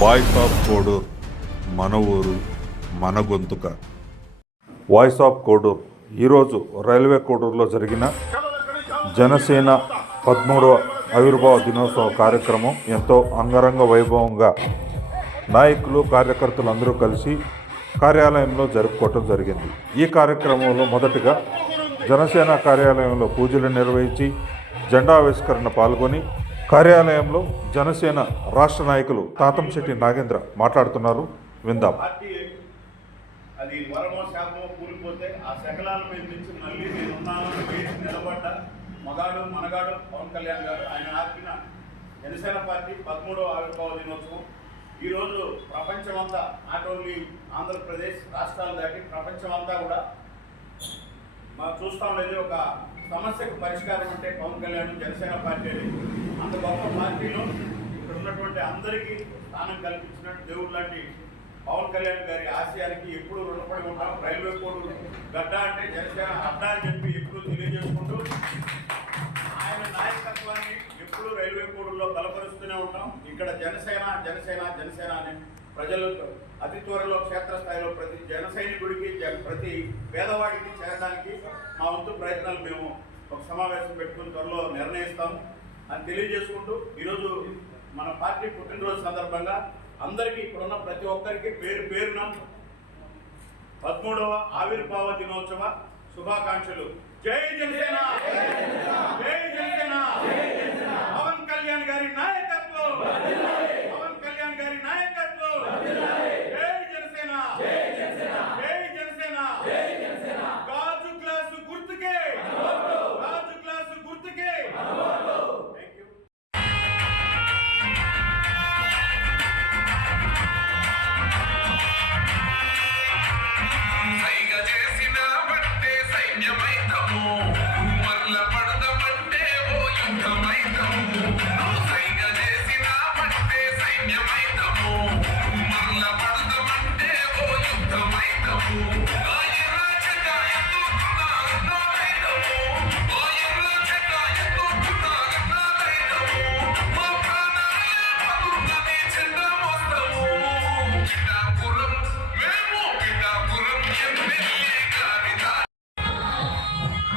Voice of Kodur, మన ఊరు మన గొంతుక. వాయిస్ ఆఫ్ కోడూర్ ఈరోజు రైల్వే కోడూరులో జరిగిన జనసేన 13వ ఆవిర్భావ దినోత్సవ కార్యక్రమం ఎంతో అంగరంగ వైభవంగా నాయకులు కార్యకర్తలు అందరూ కలిసి కార్యాలయంలో జరుపుకోవటం జరిగింది. ఈ కార్యక్రమంలో మొదటగా జనసేన కార్యాలయంలో పూజలు నిర్వహించి జెండావిష్కరణ పాల్గొని కార్యాలయంలో జనసేన రాష్ట్ర నాయకులు తాతంశెట్టి నాగేంద్ర మాట్లాడుతున్నారు. విందాం. అది వరమో శాపమో కూలిపోతే ఆ శకలాల మీద నుంచి మళ్ళీ నేను ఉన్నాను నిలబడ్డ మగాడు మనగాడు పవన్ కళ్యాణ్ గారు. ఆయన ఆపిన జనసేన పార్టీ 13వ ఆవిర్భావ దినోత్సవం ఈరోజు ప్రపంచమంతా, నాట్ ఓన్లీ ఆంధ్రప్రదేశ్ రాష్ట్రాలు దాటి ప్రపంచమంతా కూడా మనం చూస్తూ ఉండేది ఒక సమస్యకు పరిష్కారం అంటే పవన్ కళ్యాణ్ జనసేన పార్టీ. అంత గొప్ప పార్టీలో ఇక్కడ ఉన్నటువంటి అందరికీ స్థానం కల్పించినట్టు దేవుడు లాంటి పవన్ కళ్యాణ్ గారి ఆశయానికి ఎప్పుడు రుణపడి ఉంటాం. రైల్వే కోడూరు గడ్డ అంటే జనసేన అడ్డ అని చెప్పి ఎప్పుడు తెలియజేసుకుంటూ ఆయన నాయకత్వాన్ని ఎప్పుడు రైల్వే కోడూరులో బలపరుస్తూనే ఉంటాం. ఇక్కడ జనసేన జనసేన జనసేన అని ప్రజలు అతి త్వరలో క్షేత్రస్థాయిలో ప్రతి జన సైనికుడికి ప్రతి పేదవాడికి చేరడానికి మా వంతు ప్రయత్నాలు మేము ఒక సమావేశం పెట్టుకుని త్వరలో నిర్ణయిస్తాము అని తెలియజేసుకుంటూ ఈరోజు మన పార్టీ పుట్టినరోజు సందర్భంగా అందరికీ ఇప్పుడున్న ప్రతి ఒక్కరికి పేరు పేరున 13వ ఆవిర్భావ దినోత్సవ శుభాకాంక్షలు. జై జనసేన, జై జనసేన. పవన్ కళ్యాణ్ గారి నాయకత్వం, పవన్ కళ్యాణ్ గారి నాయకత్వం. జై జనసేన, జై జనసేన. గాజు గ్లాసు గుర్తుకే, గాజు గ్లాసు గుర్తుకే.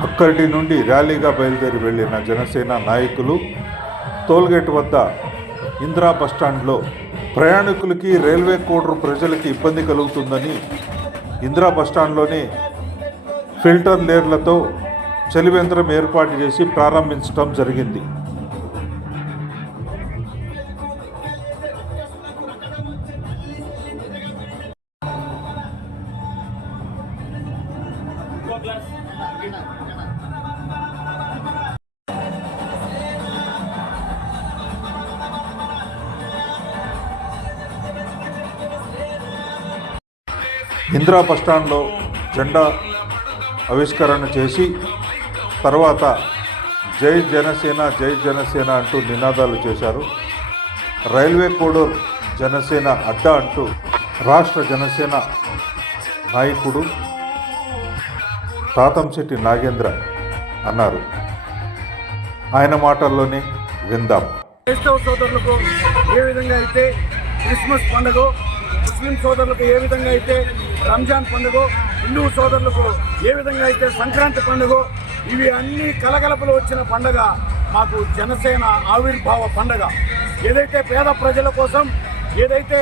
అక్కడి నుండి ర్యాలీగా బయలుదేరి వెళ్లిన జనసేన నాయకులు టోల్గేట్ వద్ద ఇందిరా బస్టాండ్లో ప్రయాణికులకి రైల్వే కోడూరు ప్రజలకి ఇబ్బంది కలుగుతుందని ఇందిరా బస్టాండ్లోనే ఫిల్టర్ లేర్లతో చలివేంద్రం ఏర్పాటు చేసి ప్రారంభించడం జరిగింది. ఇందిరా బస్టాండ్లో జెండా ఆవిష్కరణ చేసి తర్వాత జై జనసేన జై జనసేన అంటూ నినాదాలు చేశారు. రైల్వే కోడూరు జనసేన అడ్డ అంటూ రాష్ట్ర జనసేన నాయకుడు తాతంశెట్టి నాగేంద్ర అన్నారు. ఆయన మాటల్లోనే విందాం. క్రైస్తవ సోదరులకు ఏ విధంగా అయితే క్రిస్మస్ పండుగ, ముస్లిం సోదరులకు ఏ విధంగా అయితే రంజాన్ పండుగ, హిందూ సోదరులకు ఏ విధంగా అయితే సంక్రాంతి పండుగ, ఇవి అన్ని కలగలపలు వచ్చిన పండుగ మాకు జనసేన ఆవిర్భావ పండుగ. ఏదైతే పేద ప్రజల కోసం, ఏదైతే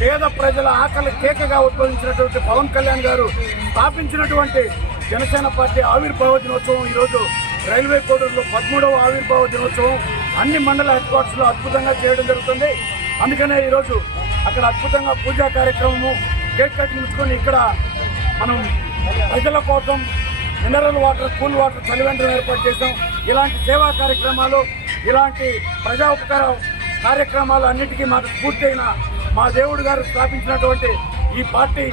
పేద ప్రజల ఆకలి కేకగా ఉద్భవించినటువంటి పవన్ కళ్యాణ్ గారు స్థాపించినటువంటి జనసేన పార్టీ ఆవిర్భావ దినోత్సవం ఈరోజు రైల్వే కోడూరులో 13వ ఆవిర్భావ దినోత్సవం అన్ని మండల హెడ్ క్వార్టర్స్లో అద్భుతంగా చేయడం జరుగుతుంది. అందుకనే ఈరోజు అక్కడ అద్భుతంగా పూజా కార్యక్రమము, కేక్ కటింగ్ ఉంచుకొని ఇక్కడ మనం ప్రజల కోసం మినరల్ వాటర్, కూల్ వాటర్ చలివేంద్రం ఏర్పాటు చేసాం. ఇలాంటి సేవా కార్యక్రమాలు, ఇలాంటి ప్రజా ఉపకార కార్యక్రమాలు అన్నిటికీ మాకు స్ఫూర్తయిన మా దేవుడు గారు స్థాపించినటువంటి ఈ పార్టీ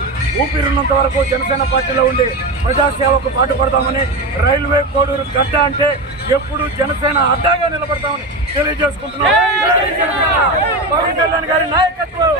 ఊపిరున్నంత వరకు జనసేన పార్టీలో ఉండి ప్రజాసేవకు పాటుపడతామని, రైల్వే కోడూరు గడ్డ అంటే ఎప్పుడు జనసేన అడ్డాగా నిలబడతామని తెలియజేసుకుంటున్నాం. పవన్ కళ్యాణ్ గారి నాయకత్వం.